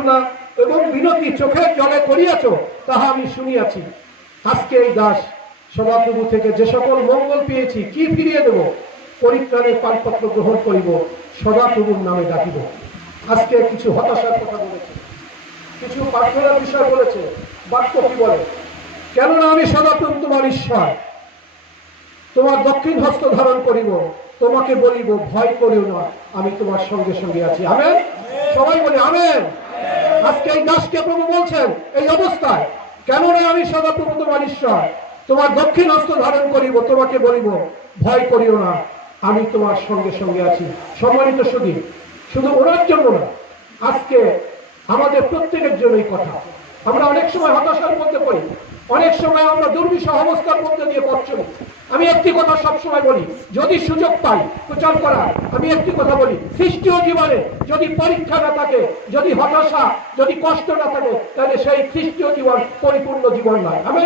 প্রার্থনা এবং বিনতি চোখের জলে করিয়াছ তাহা আমি শুনিয়াছি। আজকে এই দাস সভাপ্রভু থেকে যে সকল মঙ্গল পেয়েছি, কি ফিরিয়ে দেব? পরিত্রাণের পানপত্র গ্রহণ করিব সদাপ্রভুর নামে ডাকিব। আজকে কিছু হতাশার কথা বলেছে। কিছু প্রার্থনার বিষয় বলেছে। বাক্য কি বলে? কেননা আমি সদাপ্রভু তোমার ঈশ্বর। তোমার দক্ষিণ হস্ত ধারণ করিব, তোমাকে বলিব, ভয় করিও না, আমি তোমার সঙ্গে সঙ্গে আছি। আমেন? সবাই বলে, আমেন। আজকে এই দাসকে প্রভু বলছেন, এই অবস্থায়, কেননা আমি সদাপ্রভু তোমার ঈশ্বর তোমার দক্ষিণ হস্ত ধারণ করিব, তোমাকে বলিব, ভয় করিও না, আমি তোমার সঙ্গে সঙ্গে আছি। সম্মানিত সুদী শুধু ওনার জন্য না, আজকে আমাদের প্রত্যেকের জন্যই কথা। আমরা অনেক সময় হতাশার মধ্যে পড়ি। অনেক সময় আমরা দুর্বিষহ অবস্থার মধ্যে দিয়ে পথ চলি আমি একটি কথা সবসময় বলি, যদি সুযোগ পাই প্রচার করার আমি একটি কথা বলি খ্রিস্টীয় জীবনে যদি পরীক্ষা না থাকে, যদি হতাশা, যদি কষ্ট না থাকে, তাহলে সেই খ্রিস্টীয় জীবন পরিপূর্ণ জীবন নয়। আমি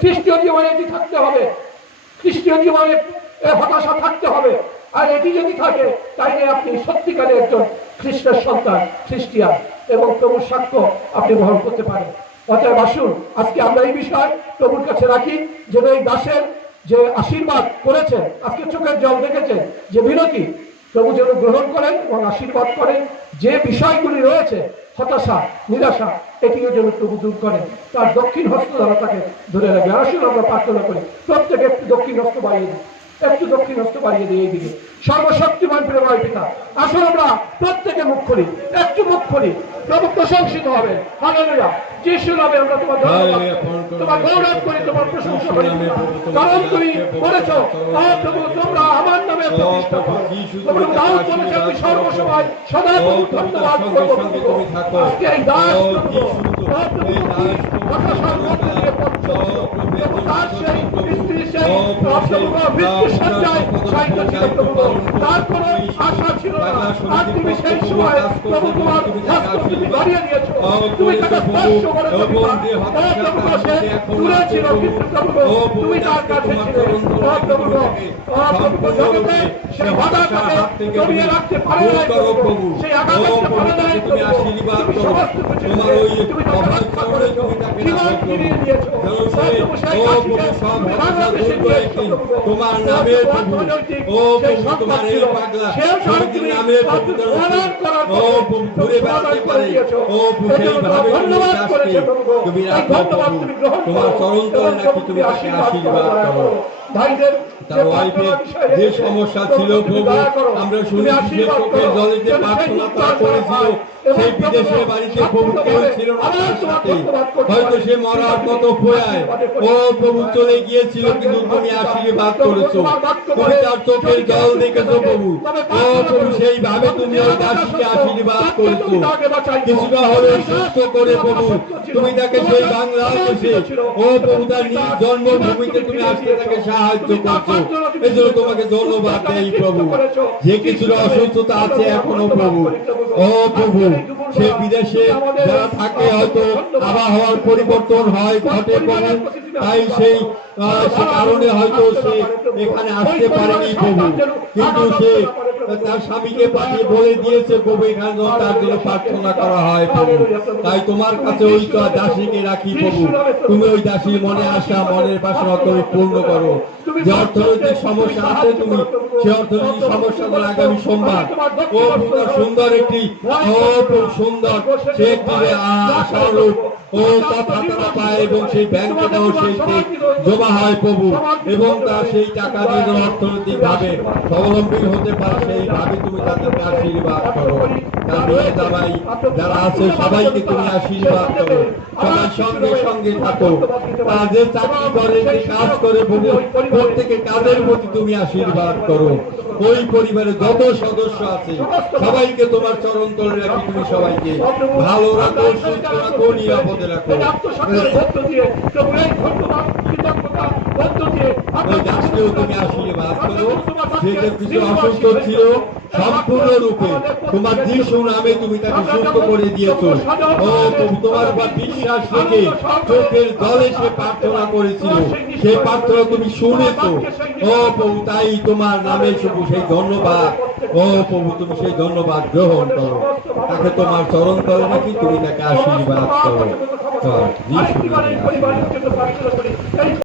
খ্রিস্টীয় জীবনে এটি থাকতে হবে। খ্রিস্টীয় জীবনে হতাশা থাকতে হবে। আর এটি যদি থাকে, তাইলে আপনি সত্যিকারের একজন খ্রিস্টের সন্তান, খ্রিস্টিয়ান, এবং প্রভুর সাক্ষ্য আপনি বহন করতে পারেন। অতএব আসুন, আজকে আমরা এই বিষয় প্রভুর কাছে রাখি। যেন এই দাসের যে আশীর্বাদ করেছেন, আজকে চোখের জল দেখেছেন, যে বিরতি প্রভু যেন গ্রহণ করেন এবং আশীর্বাদ করেন, যে বিষয়গুলি রয়েছে, হতাশা, নিরাশা এটিও যেন প্রভু দূর করেন। তার দক্ষিণ হস্ত দ্বারা তাকে ধরে রাখবে। আসুন, আমরা প্রার্থনা করি, প্রত্যেকে একটু দক্ষিণ হস্ত বাড়িয়ে দিই, একটু দক্ষিণ হস্ত বাড়িয়ে দিই এইদিকে। সর্বশক্তিমান প্রেমায় পিতা, আসুন আমরা প্রত্যেকে মুখ খুলি, একটু মুখ খুলি প্রভু প্রশংসিত হবে। হালেলুয়া। যিশু নামে আমরা তোমার ধন্যবাদ। তোমার গৌরব করি তোমার প্রশংসা করি কারণ তুমি বলেছ প্রভু তোমরা আমার নামে প্রতিষ্ঠা করো। বলেছে আমি সর্বসময় সদা ধন্যবাদ করব। প্রভু আজকে এই দাস প্রভু। ও প্রভু কি হতাশার মধ্যে দিয়ে পড়ছো প্রভু তার সেই স্ত্রী সেই প্রভু মৃত্যু সজ্জায় সাহিত্য তার কোনো আশা ছিল না। আর তুমি সেই সময় প্রভু তোমার হস্ত তুমি বাড়িয়ে দিয়েছ। তুমি তাকে স্পর্শ করেছ প্রভু সে দূরে ছিল কিন্তু প্রভু। তুমি তার কাছে ছিলে। প্রভু প্রভু জগতে সেই হতাশাকে জমিয়ে রাখতে পারে না সেই আঘাতকে পারে না তুমি সমস্ত কিছু তুমি তাকে রক্ষা করেছ। জীবন ফিরিয়ে দিয়েছ। তোমার চরণ নাকি তুমি আশীর্বাদ করো যে সমস্যা ছিল প্রভু আমরা শুনেছি সেই বিদেশের বাড়িতে প্রভু কেউ ছিল না হয়তো সে মরার মতো সাহায্য তোমাকে ধন্যবাদ প্রভু। যে কিছুটা অসুস্থতা আছে এখনও প্রভু। ও প্রভু সে বিদেশে যারা থাকে হয়তো আবহাওয়ার পরিবর্তন হয় ঘটে পড়ে তাই সেই সে কারণে হয়তো সে এখানে আসতে পারেনি প্রভু। কিন্তু সে তার স্বামীকে পাঠিয়ে বলে দিয়েছে প্রভু এখানে তার জন্য প্রার্থনা করা হয় প্রভু। তাই তোমার কাছে ওই তো দাসীকে রাখি প্রভু। তুমি ওই দাসীর মনে আসা মনের বাসনা তুমি পূর্ণ করো। যে অর্থনৈতিক সমস্যা আছে তুমি সে অর্থনৈতিক সমস্যাগুলো আগামী সোমবার। ও সুন্দর একটি সুন্দর সে একটি আহ, ও তারা পায় এবং সেই ব্যাংকে দেওয়া সেই চেক জমা হয় প্রভু, এবং তার সেই টাকা দিয়ে অর্থনৈতিক ভাবে স্বাবলম্বী হতে পারে সেইভাবে তুমি তাদেরকে আশীর্বাদ করো। যারা আছে, সবাইকে তুমি আশীর্বাদ করো। সবার সঙ্গে সঙ্গে থাকো। চাকরি করে কাজ করে প্রত্যেকে কাজের প্রতি তুমি আশীর্বাদ করো। ওই পরিবারে যত সদস্য আছে সবাইকে তোমার চরণ তলে রাখি তুমি সবাইকে ভালো রাখো সুস্থ রাখো নিরাপদে রাখো। ওই তুমি আশীর্বাদ করো। যে যে কিছু অসুস্থ ছিল সম্পূর্ণ রূপে তোমার যিশু নামে তুমি তাকে সুস্থ করে দিয়েছ। ও তোমার উপর বিশ্বাস রেখে চোখের জলে সে প্রার্থনা করেছিল। সেই প্রার্থনা তুমি শুনেছো। ও প্রভু তাই তোমার নামে শুধু সেই ধন্যবাদ। ও প্রভু তুমি সেই ধন্যবাদ গ্রহণ করো। তাকে তোমার চরণ করো নাকি তুমি তাকে আশীর্বাদ করো।